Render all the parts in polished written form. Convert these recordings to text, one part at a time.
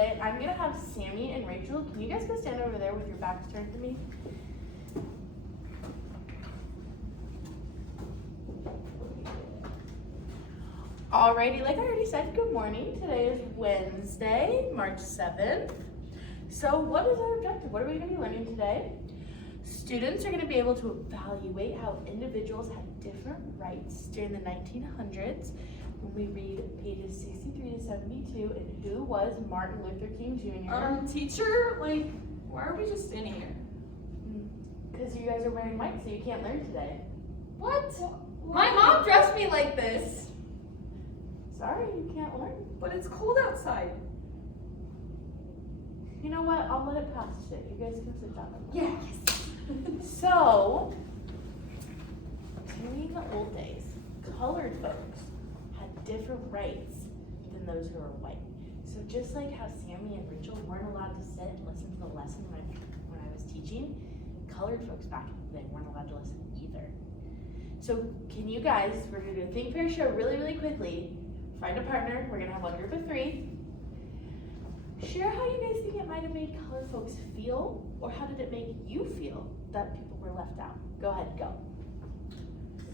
Wednesday. I'm going to have Sammy and Rachel. Can you guys go stand over there with your backs turned to me? Alrighty, like I already said, good morning. Today is Wednesday, March 7th. So what is our objective? What are we going to be learning today? Students are going to be able to evaluate how individuals had different rights during the 1900s when we read pages 63 to 72 and who was Martin Luther King Jr. Teacher, like, why are we just standing here? Because you guys are wearing white, so you can't learn today. What? My mom dressed me like this. Sorry, you can't learn. But it's cold outside. You know what? I'll let it pass today. You guys can sit down. Yes. So, during the old days, colored folks had different rights than those who were white. So just like how Sammy and Rachel weren't allowed to sit and listen to the lesson when I was teaching, colored folks back in the day weren't allowed to listen either. So can you guys, we're gonna do a think, pair, show really, really quickly. Find a partner, we're gonna have one group of 3. Share how you guys think it might have made colored folks feel, or how did it make you feel that people were left out? Go ahead, go.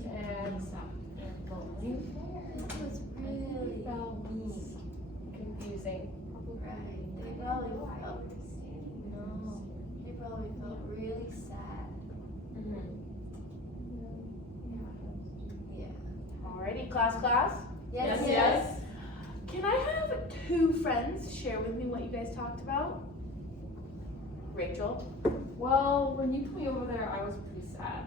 And it was really confusing. Right. They probably felt really sad. Yeah. Alrighty, class. Yes. Can I have 2 friends share with me what you guys talked about? Rachel, Well, when you put me over there, I was pretty sad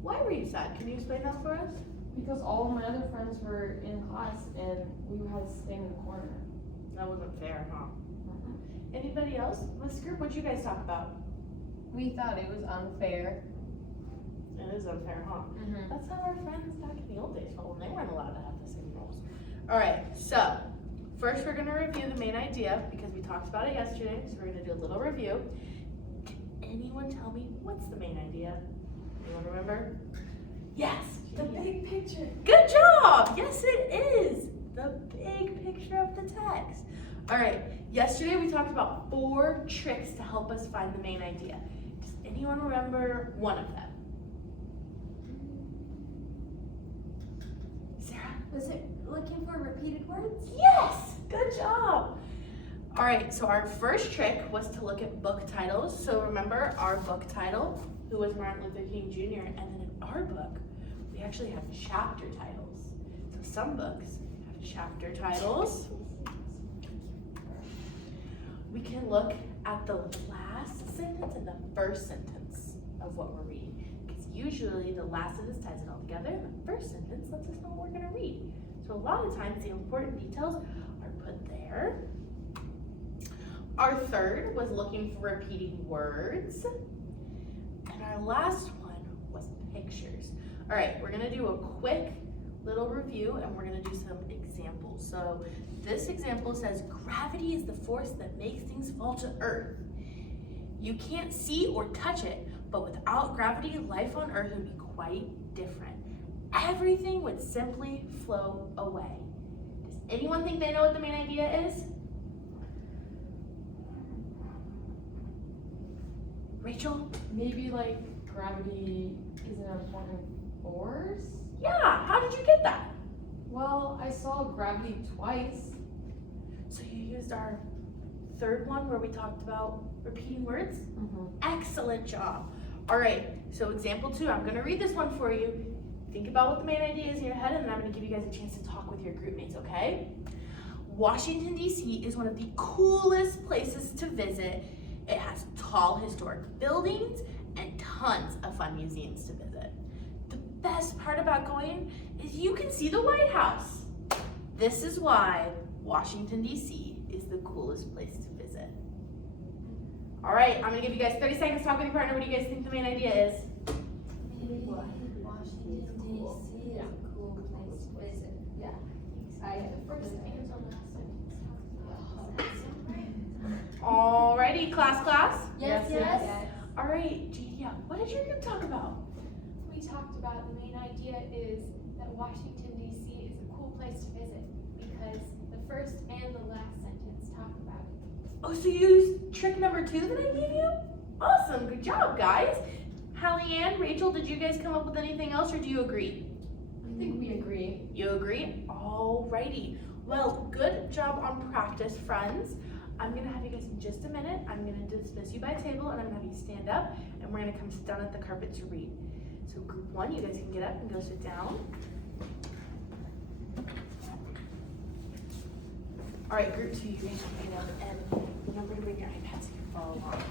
why were you sad? Can you explain that for us? because all of my other friends were in class and we had to stay in the corner. That wasn't fair, huh? Anybody else? This group, what'd you guys talk about? We thought it was unfair. It is unfair, huh? That's how our friends back in the old days felt when they weren't allowed to have the same rules. Alright, so first we're gonna review the main idea because we talked about it yesterday, so we're gonna do a little review. Can anyone tell me what's the main idea? Anyone remember? Yes! The big picture. Good job! Yes, it is! The big picture of the text. Alright, yesterday we talked about 4 tricks to help us find the main idea. Does anyone remember one of them? Sarah? Was it looking for repeated words? Yes! Good job! Alright, so our first trick was to look at book titles. So remember our book title, who was Martin Luther King Jr., and then in our book, we actually have chapter titles. So some books have chapter titles. We can look at the last sentence and the first sentence of what we're reading. Because usually the last sentence ties it all together, and the first sentence lets us know what we're going to read. So a lot of times the important details are put there. Our third was looking for repeating words. And our last one was pictures. All right, we're gonna do a quick little review and we're gonna do some examples. So this example says, gravity is the force that makes things fall to earth. You can't see or touch it, but without gravity, life on earth would be quite different. Everything would simply flow away. Does anyone think they know what the main idea is? Rachel? Maybe like gravity is an important force? Yeah, how did you get that? Well, I saw gravity twice. So you used our third one where we talked about repeating words? Excellent job. All right, so example 2, I'm gonna read this one for you. Think about what the main idea is in your head and then I'm gonna give you guys a chance to talk with your group mates, okay? Washington, D.C. is one of the coolest places to visit. It has tall historic buildings and tons of fun museums to visit. The best part about going is you can see the White House. This is why Washington, D.C. is the coolest place to visit. All right, I'm gonna give you guys 30 seconds to talk with your partner. What do you guys think the main idea is? Washington, D.C. is a cool place to visit. Yeah. I had the first thing. Alrighty, class. Yes. All right, Gia, what did your group talk about? We talked about the main idea is that Washington, D.C. is a cool place to visit because the first and the last sentence talk about it. Oh, so you used trick number 2 that I gave you? Awesome, good job, guys. Hallie Ann, Rachel, did you guys come up with anything else, or do you agree? I think we agree. You agree? Alrighty. Well, good job on practice, friends. I'm gonna have you guys in just a minute. I'm gonna dismiss you by table, and I'm gonna have you stand up, and we're gonna come sit down at the carpet to read. So group 1, you guys can get up and go sit down. All right, group 2, you guys can get up, and remember to bring your iPads so you can follow along.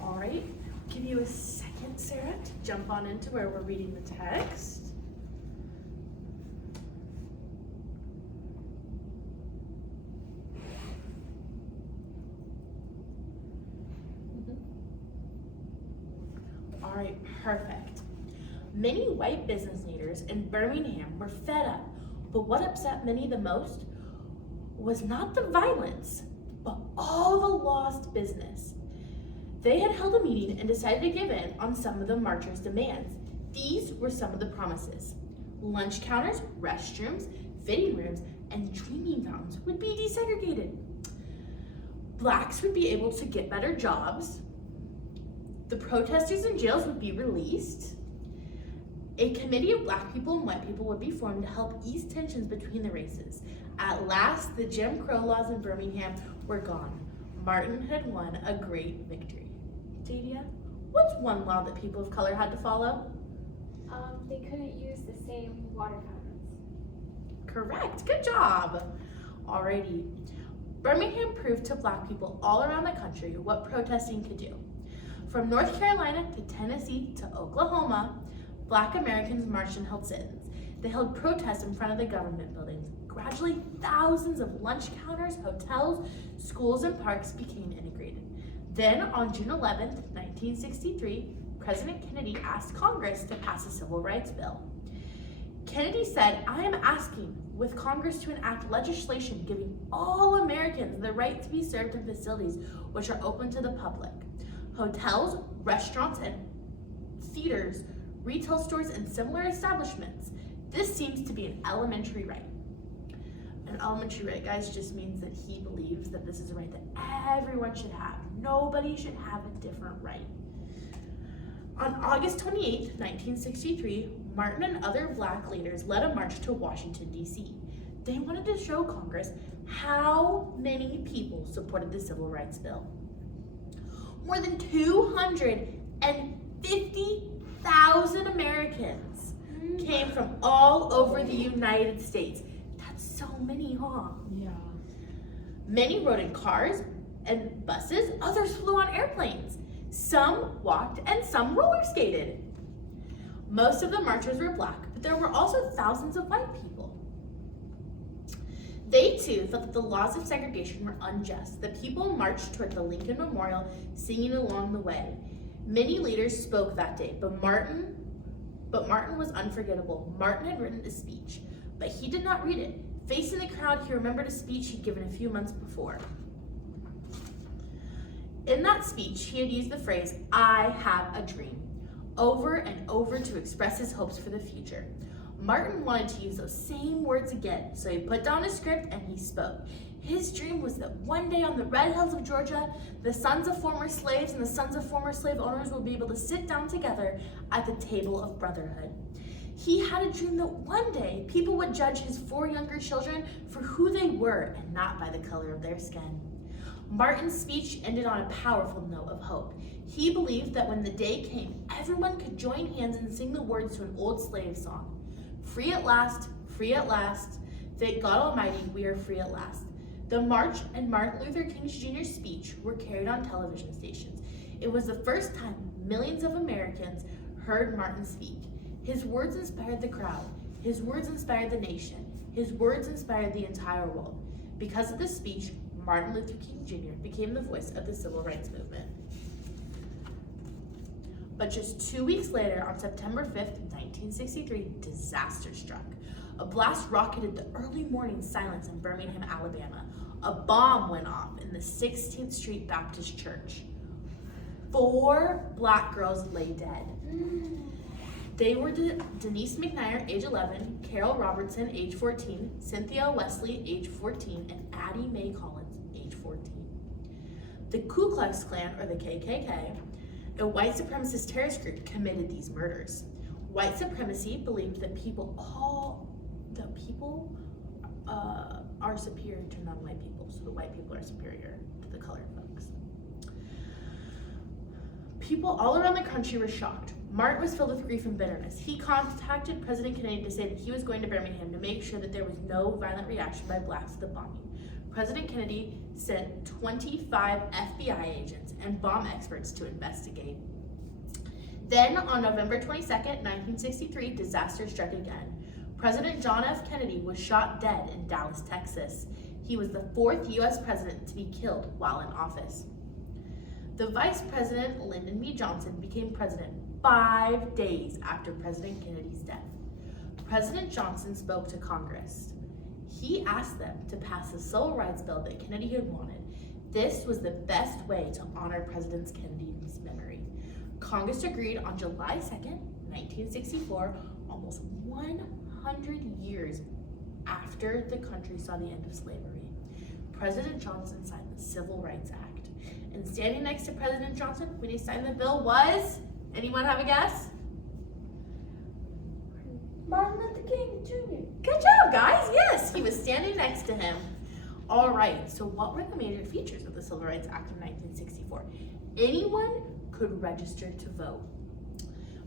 All right, give you a second, Sarah, to jump on into where we're reading the text. All right, perfect. Many white business leaders in Birmingham were fed up, but what upset many the most was not the violence, but all the lost business. They had held a meeting and decided to give in on some of the marchers' demands. These were some of the promises. Lunch counters, restrooms, fitting rooms, and drinking fountains would be desegregated. Blacks would be able to get better jobs. The protesters in jails would be released. A committee of black people and white people would be formed to help ease tensions between the races. At last, the Jim Crow laws in Birmingham were gone. Martin had won a great victory. Jadia, what's one law that people of color had to follow? They couldn't use the same water fountains. Correct, good job. Alrighty. Birmingham proved to black people all around the country what protesting could do. From North Carolina to Tennessee to Oklahoma, black Americans marched and held sit-ins. They held protests in front of the government buildings. Gradually, thousands of lunch counters, hotels, schools, and parks became integrated. Then, on June 11th, 1963, President Kennedy asked Congress to pass a civil rights bill. Kennedy said, "I am asking with Congress to enact legislation giving all Americans the right to be served in facilities which are open to the public. Hotels, restaurants, and theaters, retail stores, and similar establishments. This seems to be an elementary right." An elementary right, guys, just means that he believes that this is a right that everyone should have. Nobody should have a different right. On August 28, 1963, Martin and other black leaders led a march to Washington, D.C. They wanted to show Congress how many people supported the Civil Rights Bill. More than 250,000 Americans came from all over the United States. That's so many, huh? Yeah. Many rode in cars and buses, others flew on airplanes. Some walked and some roller skated. Most of the marchers were black, but there were also thousands of white people. They too thought that the laws of segregation were unjust. The people marched toward the Lincoln Memorial, singing along the way. Many leaders spoke that day, but Martin was unforgettable. Martin had written a speech, but he did not read it. Facing the crowd, he remembered a speech he'd given a few months before. In that speech, he had used the phrase, "I have a dream," over and over to express his hopes for the future. Martin wanted to use those same words again, so he put down his script and he spoke. His dream was that one day on the red hills of Georgia, the sons of former slaves and the sons of former slave owners will be able to sit down together at the table of brotherhood. He had a dream that one day people would judge his 4 younger children for who they were and not by the color of their skin. Martin's speech ended on a powerful note of hope. He believed that when the day came, everyone could join hands and sing the words to an old slave song. Free at last, thank God Almighty, we are free at last. The march and Martin Luther King Jr.'s speech were carried on television stations. It was the first time millions of Americans heard Martin speak. His words inspired the crowd. His words inspired the nation. His words inspired the entire world. Because of this speech, Martin Luther King Jr. became the voice of the civil rights movement. But just 2 weeks later, on September 5th, 1963, disaster struck. A blast rocketed the early morning silence in Birmingham, Alabama. A bomb went off in the 16th Street Baptist Church. 4 black girls lay dead. They were Denise McNair, age 11, Carol Robertson, age 14, Cynthia Wesley, age 14, and Addie Mae Collins, age 14. The Ku Klux Klan, or the KKK, a white supremacist terrorist group, committed these murders. White supremacy believed that people are superior to non-white people, so the white people are superior to the colored folks. People all around the country were shocked. Martin was filled with grief and bitterness. He contacted President Kennedy to say that he was going to Birmingham to make sure that there was no violent reaction by blacks to the bombing. President Kennedy sent 25 FBI agents and bomb experts to investigate. Then, on November 22nd, 1963, disaster struck again. President John F. Kennedy was shot dead in Dallas, Texas. He was the fourth U.S. president to be killed while in office. The Vice President, Lyndon B. Johnson, became president 5 days after President Kennedy's death. President Johnson spoke to Congress. He asked them to pass the civil rights bill that Kennedy had wanted. This was the best way to honor President Kennedy's memory. Congress agreed on July 2nd, 1964, almost 100 years after the country saw the end of slavery. President Johnson signed the Civil Rights Act. And standing next to President Johnson when he signed the bill was, anyone have a guess? Martin Luther King Jr. Good job, guys. Yes, he was standing next to him. All right, so what were the major features of the Civil Rights Act of 1964? Anyone could register to vote.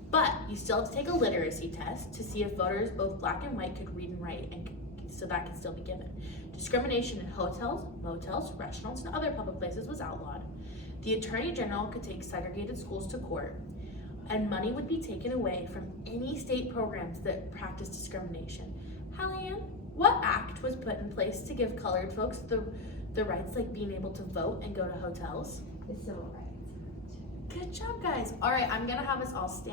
But you still have to take a literacy test to see if voters, both black and white, could read and write, and so that can still be given. Discrimination in hotels, motels, restaurants, and other public places was outlawed. The Attorney General could take segregated schools to court, and money would be taken away from any state programs that practice discrimination. Hallian, what act was put in place to give colored folks the rights like being able to vote and go to hotels? The Civil Rights. Good job, guys. All right, I'm gonna have us all stand.